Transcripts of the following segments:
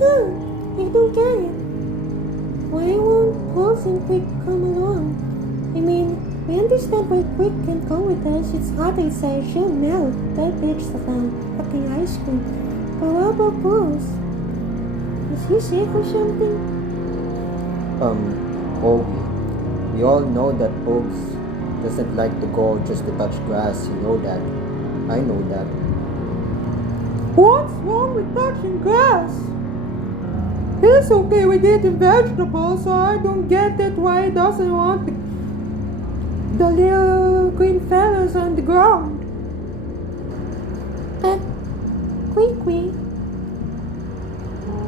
Huh, I don't get it. Why won't Pulse and Quick come along? I mean, we understand why Quick can't go with us. It's hot outside, she'll melt. That bitch the fucking ice cream. But what about Pulse? Is he sick or something? Ogie, we all know that Pulse doesn't like to go just to touch grass, you know that. I know that. What's wrong with touching grass? He's okay with eating vegetables, so I don't get it why he doesn't want the little green fellas on the ground. Quick.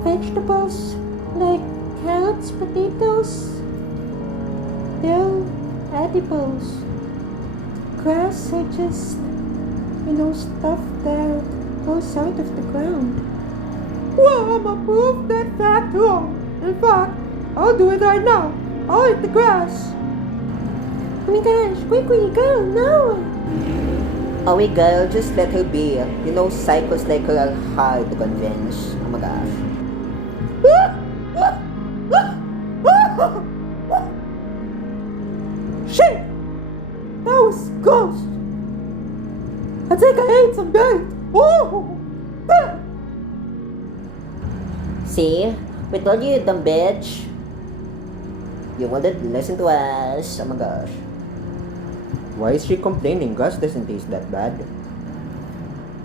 Vegetables like carrots, potatoes, they're edibles. Grass are just, stuff that goes out of the ground. Well, I'ma prove that fact wrong. In fact, I'll do it right now. I'll eat the grass. Oh my gosh, quickly, girl, no! Oh, girl, just let her be. You know, psychos like her are hard to convince. Oh my gosh. Shit! That was ghost! I think I ate some dirt! Oh! See? We told you, dumb bitch. You wouldn't listen to us. Oh my gosh. Why is she complaining? Grass doesn't taste that bad.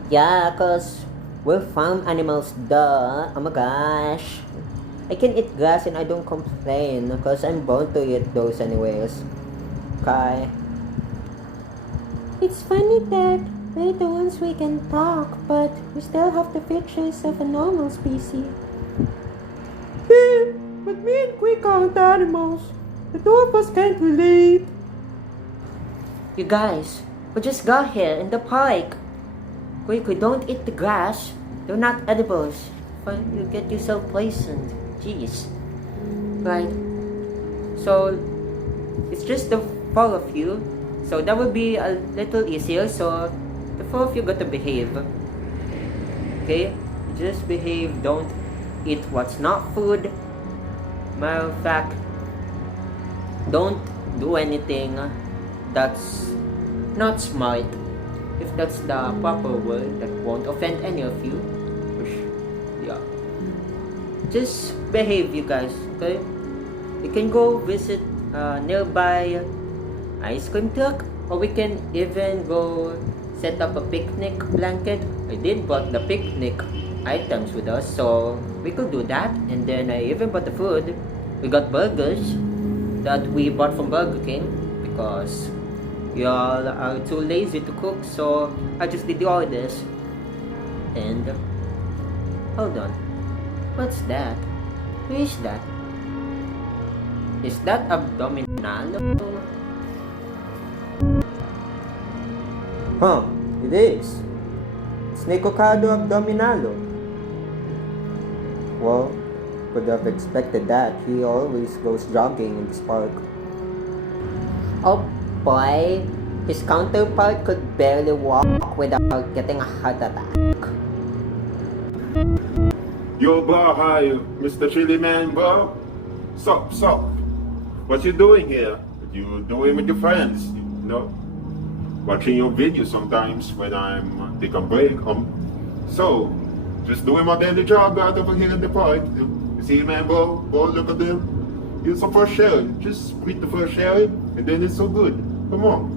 Yeah, cause we're farm animals, duh. Oh my gosh. I can eat grass and I don't complain cause I'm born to eat those anyways. Okay. It's funny that we're the ones we can talk, but we still have the features of a normal species. But me and Quick aren't animals. The two of us can't relate. You guys, we just got here in the park. Quick, we don't eat the grass. They're not edibles. You get yourself poisoned. Jeez. Right. So, it's just the four of you. So that would be a little easier. So, the four of you got to behave. Okay? Just behave. Don't eat what's not food. Matter of fact, don't do anything that's not smart, if that's the proper word, that won't offend any of you. Yeah, just behave, you guys. Okay, you can go visit nearby ice cream truck, or we can even go set up a picnic blanket. I did brought the picnic items with us, so we could do that. And then I even bought the food. We got burgers that we bought from Burger King because y'all are too lazy to cook, so I just did the orders. And hold on, what's that? Who is that? Is that abdominal? Huh, it is. It's Nicocado Abdominalo. Well, could have expected that. He always goes jogging in this park. Oh boy, his counterpart could barely walk without getting a heart attack. Yo, bro, hi, Mr. Chili Man, bro. Sup? What you doing here? What you doing with your friends? You know, watching your videos sometimes when I'm take a break. So, just doing my daily job out over here in the park. You see, man, bro, look at them. Use some fresh air. Just breathe the fresh air, and then it's so good. Come on.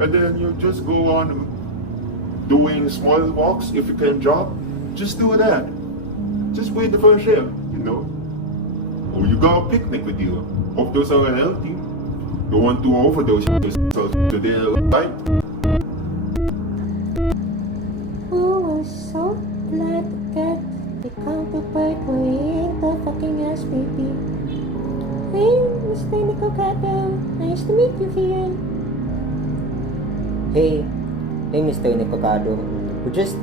And then you just go on doing small walks if you can jog. Just do that. Just breathe the fresh air, you know. Or you got a picnic with you. Hope those are healthy. Don't want to overdose yourself today, right? Oh, I was so glad to get the counterpart for eating the fucking ass baby. Hey, Mr. Nicocado. Nice to meet you here. Hey, Mr. Nicocado. We just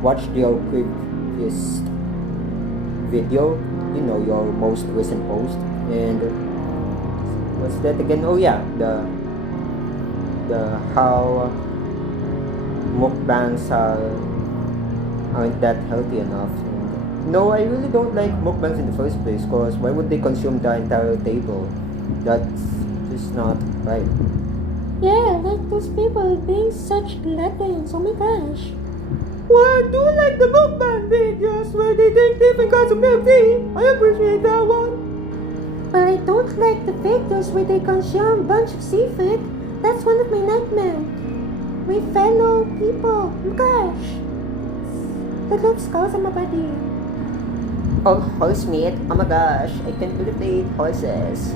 watched your previous video, you know, your most recent post, and what's that again? Oh yeah, the how mukbangs aren't that healthy enough. And No, I really don't like mukbangs in the first place, cause why would they consume the entire table? That's just not right. Yeah, like those people being such gluttons. Oh my gosh. Well, I do like the mukbang videos where they drink different kinds of milk tea. I appreciate that one. But I don't like the videos where they consume a bunch of seafood. That's one of my nightmares. My fellow people. Oh gosh. That looks scars on my body. Oh, horse meat? Oh my gosh, I can't believe they eat horses.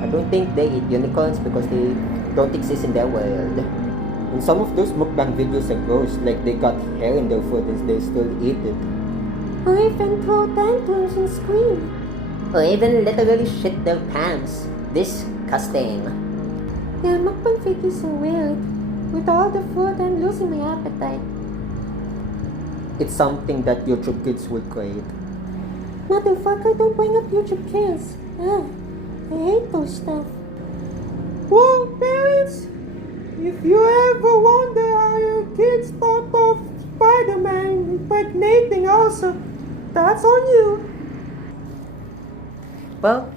I don't think they eat unicorns because they don't exist in their world. And some of those mukbang videos are gross, like they got hair in their food and they still eat it. Or even throw tantrums and scream. Or even literally shit their pants. Disgusting. Yeah, mukbang videos are weird. With all the food, I'm losing my appetite. It's something that YouTube kids would create. Motherfucker, don't bring up YouTube kids. Ah, I hate those stuff. Well, parents, if you ever wonder how your kids thought of Spider-Man impregnating also, that's on you. Well,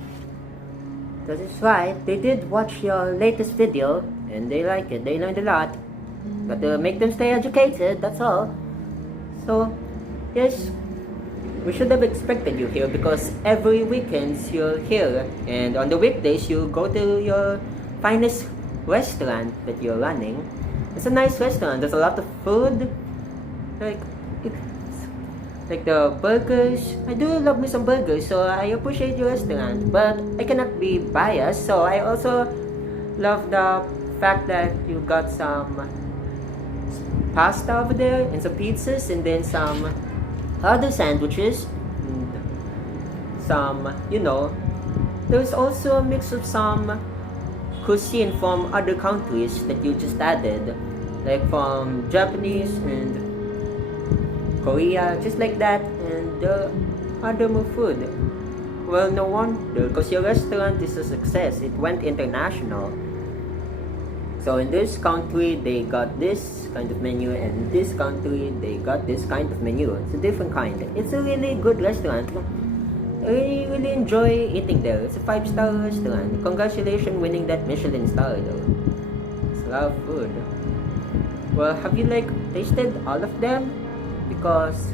that is right. They did watch your latest video and they like it. They learned a lot. Got to make them stay educated, that's all. So, yes, we should have expected you here because every weekends you're here and on the weekdays you go to your finest restaurant that you're running. It's a nice restaurant. There's a lot of food. Like the burgers. I do love me some burgers, so I appreciate your restaurant. But I cannot be biased, so I also love the fact that you got some pasta over there and some pizzas and then some other sandwiches and some, there's also a mix of some cuisine from other countries that you just added, like from Japanese and Korea, just like that, and other more food. Well, no wonder, because your restaurant is a success. It went international. So in this country, they got this kind of menu, and in this country, they got this kind of menu. It's a different kind. It's a really good restaurant. I really enjoy eating there. It's a 5-star restaurant. Congratulations winning that Michelin star though. It's a lot of food. Well, have you tasted all of them? Because,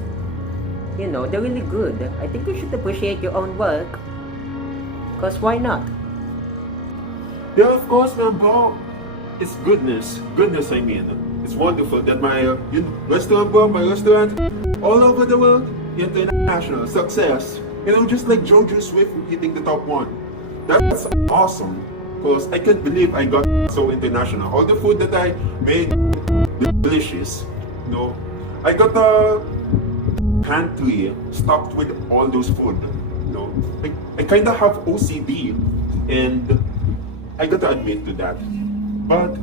they're really good. I think you should appreciate your own work. Because why not? Yeah, of course, man, bro. It's goodness. Goodness, I mean. It's wonderful that my restaurant, bro, my restaurant, all over the world, international success. Just like JoJo Swift hitting the top 1. That's awesome. Because I can't believe I got so international. All the food that I made, delicious. I got a pantry stocked with all those food. I kind of have OCD, and I got to admit to that. But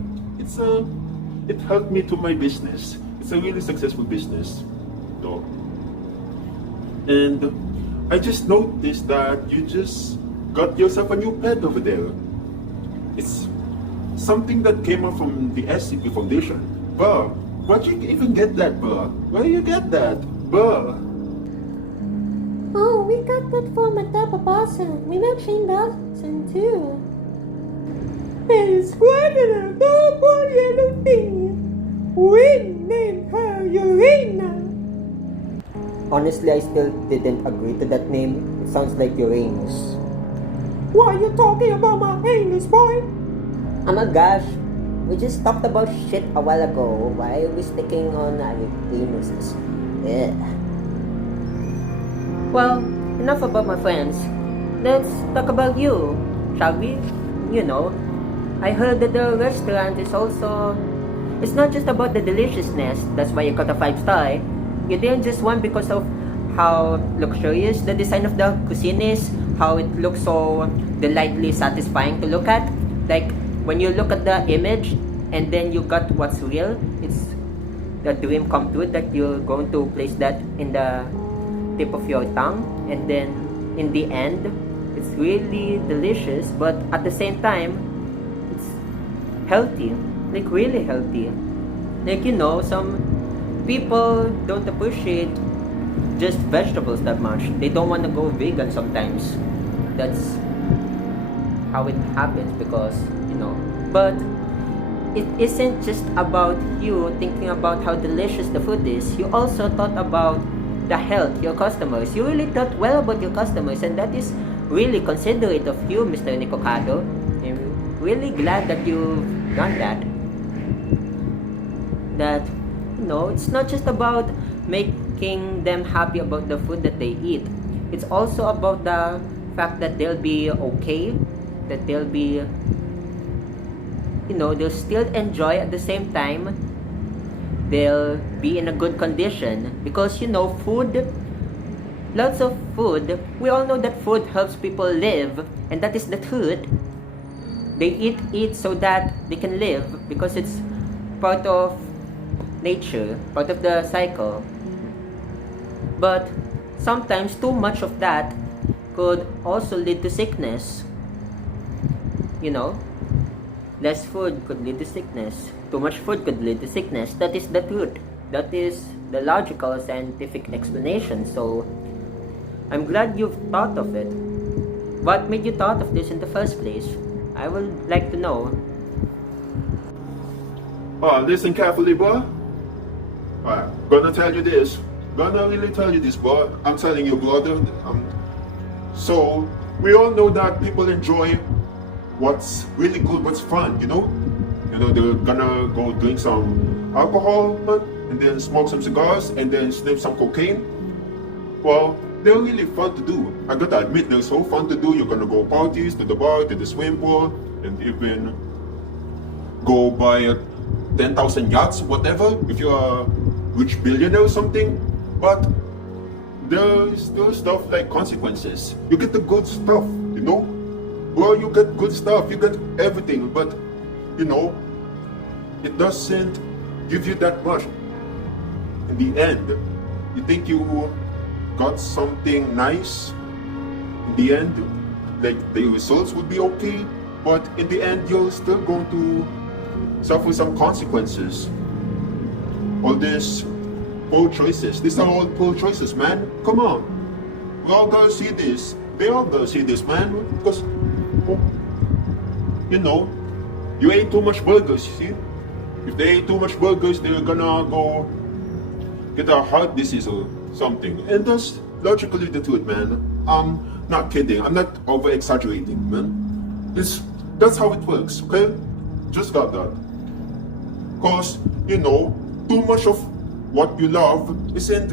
it helped me to my business. It's a really successful business. And I just noticed that you just got yourself a new pet over there. It's something that came up from the SCP Foundation. But where'd you even get that, bro? Where do you get that, bro? Oh, we got that from a type of person. We met Shane Dawson too. It's quite a double yellow thing. We named her Urena. Honestly, I still didn't agree to that name. It sounds like Uranus. Why are you talking about my anus, boy? Oh my gosh, we just talked about shit a while ago. Why are we sticking on our anuses? Yeah. Well, enough about my friends. Let's talk about you, shall we? I heard that the restaurant is also... It's not just about the deliciousness. That's why you got a 5-star. You didn't just want because of how luxurious the design of the cuisine is, how it looks so delightfully satisfying to look at. Like, when you look at the image, and then you got what's real, it's the dream come true that you're going to place that in the tip of your tongue, and then in the end, it's really delicious, but at the same time, it's healthy, like really healthy. Like, some people don't appreciate just vegetables that much. They don't want to go vegan sometimes. That's how it happens because, but it isn't just about you thinking about how delicious the food is. You also thought about the health, your customers. You really thought well about your customers, and that is really considerate of you, Mr. Nicocado. I'm really glad that you've done that. That, it's not just about making them happy about the food that they eat. It's also about the fact that they'll be okay, that they'll be, they'll still enjoy at the same time. They'll be in a good condition because, food, lots of food, we all know that food helps people live, and that is the truth. They eat so that they can live because it's part of nature, part of the cycle. But sometimes too much of that could also lead to sickness. Less food could lead to sickness. Too much food could lead to sickness. That is the truth. That is the logical scientific explanation. So I'm glad you've thought of it. What made you thought of this in the first place? I would like to know. Listen carefully, boy. Gonna tell you this. Gonna really tell you this, boy. I'm telling you, brother. So we all know that people enjoy what's really good, what's fun, they're gonna go drink some alcohol and then smoke some cigars and then sniff some cocaine. Well, they're really fun to do. I gotta admit, they're so fun to do. You're gonna go parties, to the bar, to the swimming pool, and even go buy 10,000 yachts, whatever, if you're a rich billionaire or something. But there's stuff like consequences. You get the good stuff, Well, you get good stuff, you get everything, but it doesn't give you that much. In the end, you think you got something nice. In the end, like the results would be okay, but in the end, you're still going to suffer some consequences. All these poor choices. These are all poor choices, man. Come on. We all gotta see this. They all gotta see this, man. Because you ate too much burgers, you see? If they ate too much burgers, they're gonna go get a heart disease or something. And that's logically the truth, man. I'm not kidding. I'm not over exaggerating, man. That's how it works, okay? Just got that. Cause, too much of what you love isn't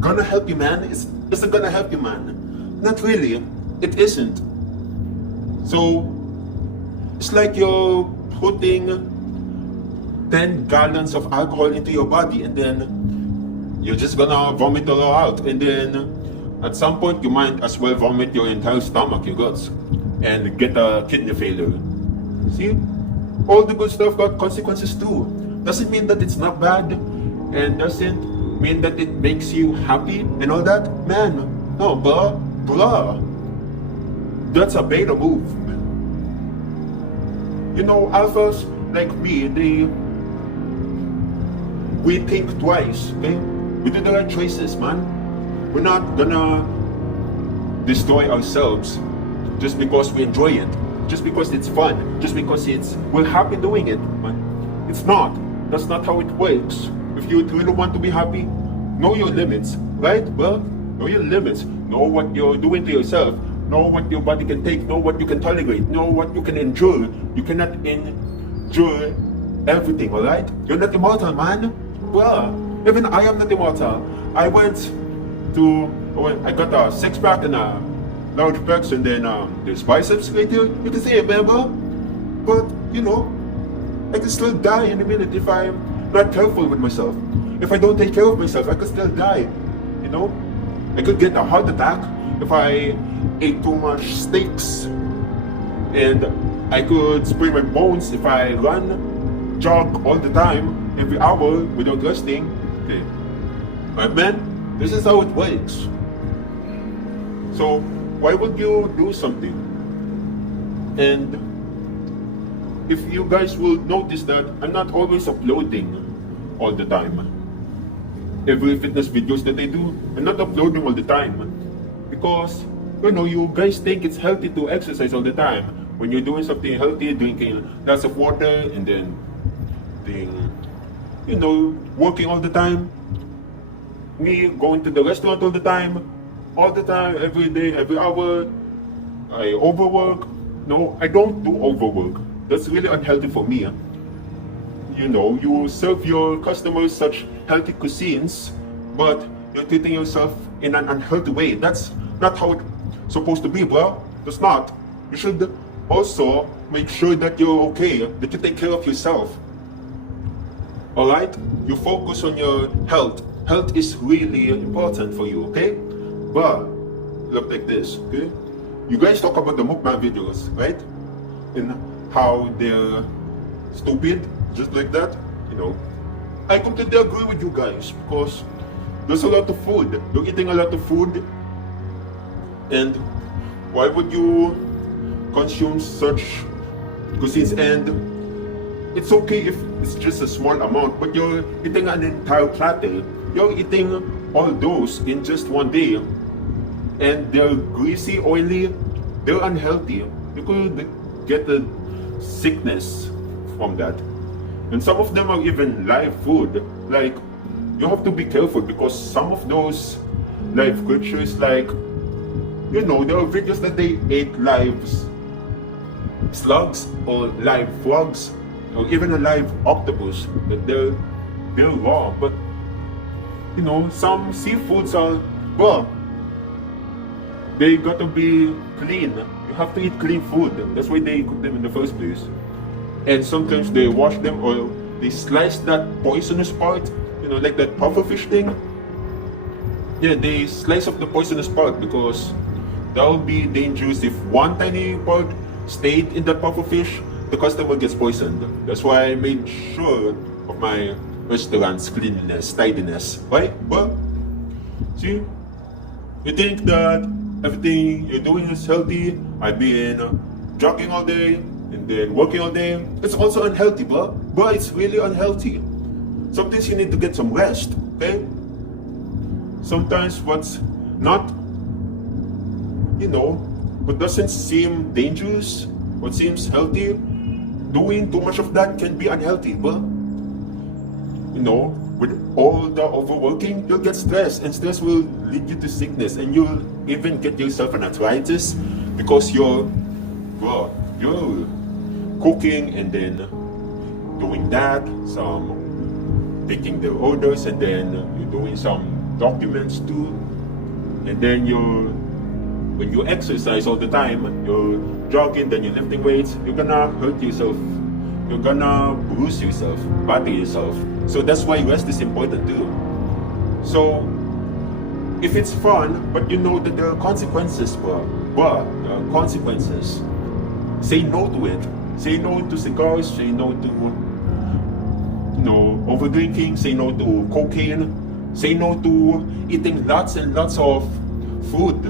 gonna help you, man. It's not gonna help you, man. Not really. It isn't. So, it's like you're putting 10 gallons of alcohol into your body and then you're just gonna vomit it all out. And then at some point you might as well vomit your entire stomach, your guts, and get a kidney failure. See? All the good stuff got consequences too. Doesn't mean that it's not bad and doesn't mean that it makes you happy and all that. Man, no, blah. That's a beta move. Alphas like me, we think twice, okay? We do the right choices, man. We're not gonna destroy ourselves just because we enjoy it, just because it's fun, just because we're happy doing it, man. It's not. That's not how it works. If you really want to be happy, know your limits, right? Well, know your limits. Know what you're doing to yourself. Know what your body can take. Know what you can tolerate. Know what you can endure. You cannot endure everything, alright? You're not immortal, man. Well, even I am not immortal. I got a six-pack and a large pecs and then there's biceps right here. You can see it, remember? But, I can still die in a minute if I'm not careful with myself. If I don't take care of myself, I could still die, I could get a heart attack if I ate too much steaks. And I could sprain my bones if I jog all the time, every hour without resting. Okay. But man, this is how it works. So why would you do something? And if you guys will notice that I'm not always uploading all the time. every fitness videos that I do and not uploading all the time. Because, you guys think it's healthy to exercise all the time. When you're doing something healthy, drinking lots of water, and then working all the time. Me going to the restaurant all the time, every day, every hour. I overwork. No, I don't do overwork. That's really unhealthy for me. You serve your customers such healthy cuisines, but you're treating yourself in an unhealthy way. That's not how it's supposed to be, bro. That's not. You should also make sure that you're okay, that you take care of yourself. Alright? You focus on your health. Health is really important for you, okay? But, look like this, okay? You guys talk about the mukbang videos, right? And how they're stupid, just like that, I completely agree with you guys because there's a lot of food. You're eating a lot of food, and why would you consume such cuisines? And it's okay if it's just a small amount, but you're eating an entire platter. You're eating all those in just one day, and they're greasy, oily, they're unhealthy. You could get a sickness from that. And some of them are even live food. Like, you have to be careful because some of those live creatures, like, there are videos that they ate live slugs or live frogs or even a live octopus. But they're raw. But some seafoods are raw. They gotta be clean. You have to eat clean food. That's why they cook them in the first place. And sometimes they wash them or they slice that poisonous part, like that pufferfish thing. Yeah, they slice off the poisonous part because that would be dangerous if one tiny part stayed in that pufferfish, the customer gets poisoned. That's why I made sure of my restaurant's cleanliness, tidiness, right? Well, see, you think that everything you're doing is healthy. I've been jogging all day and then working all day. It's also unhealthy, bro. It's really unhealthy. Sometimes you need to get some rest, okay? Sometimes what's not, what doesn't seem dangerous, what seems healthy, doing too much of that can be unhealthy, bro. With all the overworking, you'll get stressed, and stress will lead you to sickness, and you'll even get yourself an arthritis because you're cooking and then doing that, taking the orders, and then you're doing some documents too, and then when you exercise all the time, you're jogging, then you're lifting weights, you're gonna hurt yourself. You're gonna bruise yourself, batter yourself. So that's why rest is important too. So if it's fun, but you know that there are consequences, bro. There are consequences. Say no to it. Say no to cigars. Say no to over drinking. Say no to cocaine. Say no to eating lots and lots of food.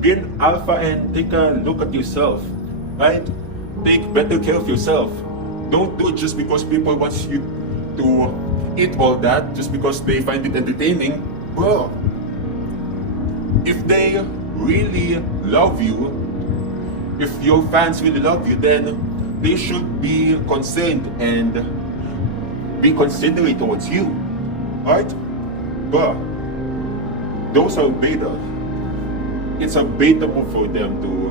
Be an alpha and take a look at yourself. Right? Take better care of yourself. Don't do it just because people want you to eat all that, just because they find it entertaining. Bro, if they really love you, if your fans really love you, then they should be concerned and be considerate towards you. Right? But those are beta. It's a beta move for them to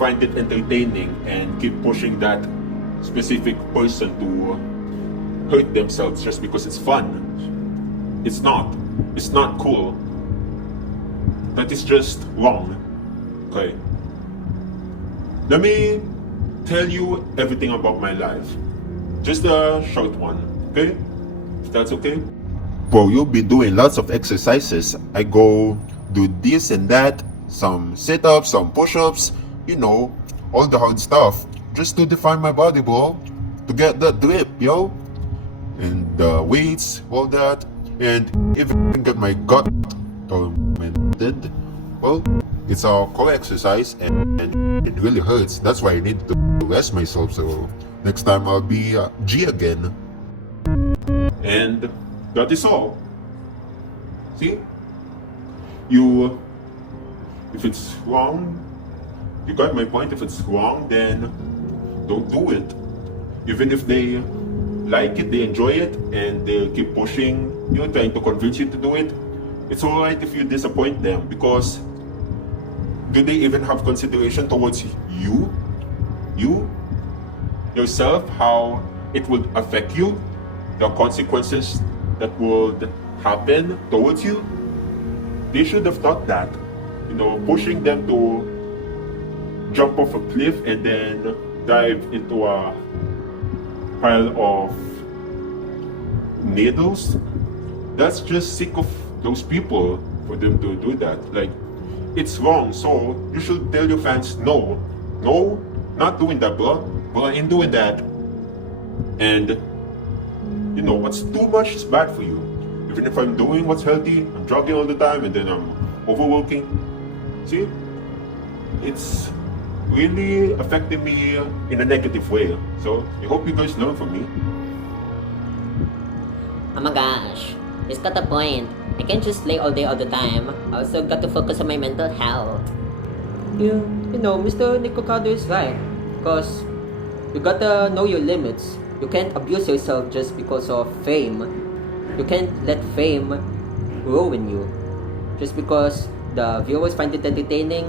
find it entertaining and keep pushing that specific person to hurt themselves just because it's fun. It's not cool. That is just wrong. Okay. Let me tell you everything about my life. Just a short one, okay? If that's okay? Bro, you'll be doing lots of exercises. I go do this and that, some sit-ups, some push-ups, all the hard stuff, just to define my body, bro, to get that drip, yo, and the weights, all that, and even get my gut tormented. Well, it's a core exercise, and it really hurts. That's why I need to rest myself. So Next time I'll be G again. And that is all. See? If it's wrong, you got my point. If it's wrong, then don't do it. Even if they like it, they enjoy it, and they keep pushing you, trying to convince you to do it, it's alright if you disappoint them, because do they even have consideration towards you yourself, how it would affect you, the consequences that would happen towards you? They should have thought that. Pushing them to jump off a cliff and then dive into a pile of needles, that's just sick of those people for them to do that. Like, it's wrong, so you should tell your fans, no, not doing that, bro I ain't doing that. And what's too much is bad for you. Even if I'm doing what's healthy, I'm jogging all the time, and then I'm overworking. See, it's really affecting me in a negative way. So I hope you guys learn from me. Oh my gosh, he's got a point. I can't just play all day all the time. I also got to focus on my mental health. Mr. Nicocado is right. Because you gotta know your limits. You can't abuse yourself just because of fame. You can't let fame ruin you. Just because the viewers find it entertaining,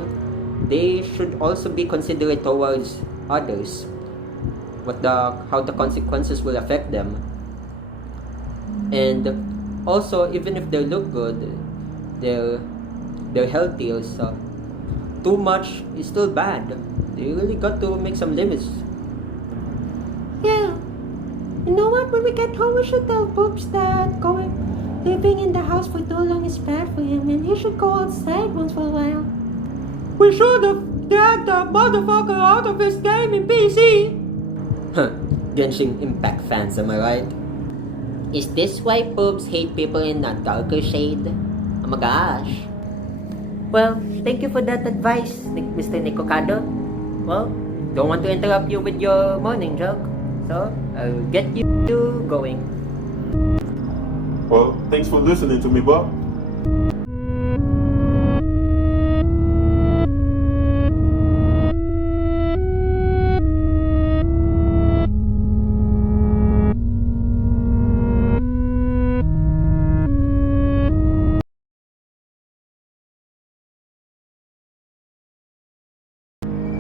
they should also be considerate towards others. How the consequences will affect them. And also, even if they look good, they're healthy also. Too much is still bad. You really got to make some limits. Yeah. You know what? When we get home, we should tell Poops that living in the house for too long is bad for him, and he should go outside once for a while. We should have dragged that motherfucker out of his game in PC. Genshin Impact fans, am I right? Is this why Poops hate people in a darker shade? Oh my gosh. Well, thank you for that advice, Mr. Nicocado. Well, don't want to interrupt you with your morning joke, so I'll get you going. Well, thanks for listening to me, Bob.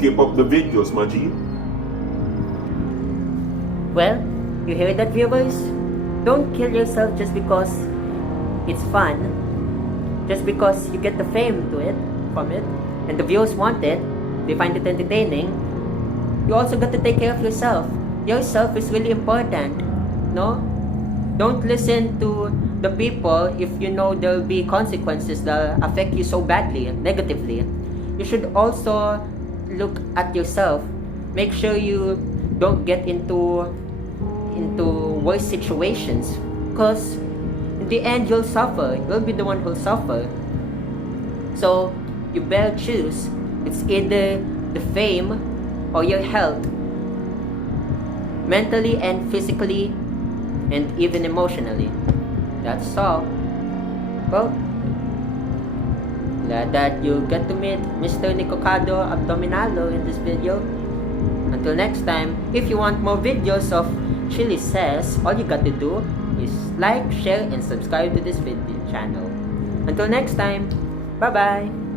Keep up the videos, Maji. Well, you hear that, viewers? Don't kill yourself just because it's fun. Just because you get the fame from it, and the viewers want it, they find it entertaining. You also got to take care of yourself. Yourself is really important. No? Don't listen to the people if you know there'll be consequences that affect you so badly, negatively. You should also look at yourself. Make sure you don't get into worse situations, because in the end you'll suffer. You'll be the one who'll suffer. So you better choose. It's either the fame or your health, mentally and physically, and even emotionally. That's all. Well, glad that you get to meet Mr. Nicocado Abdominalo in this video. Until next time, if you want more videos of Chili Says, all you got to do is like, share, and subscribe to this video channel. Until next time, bye-bye!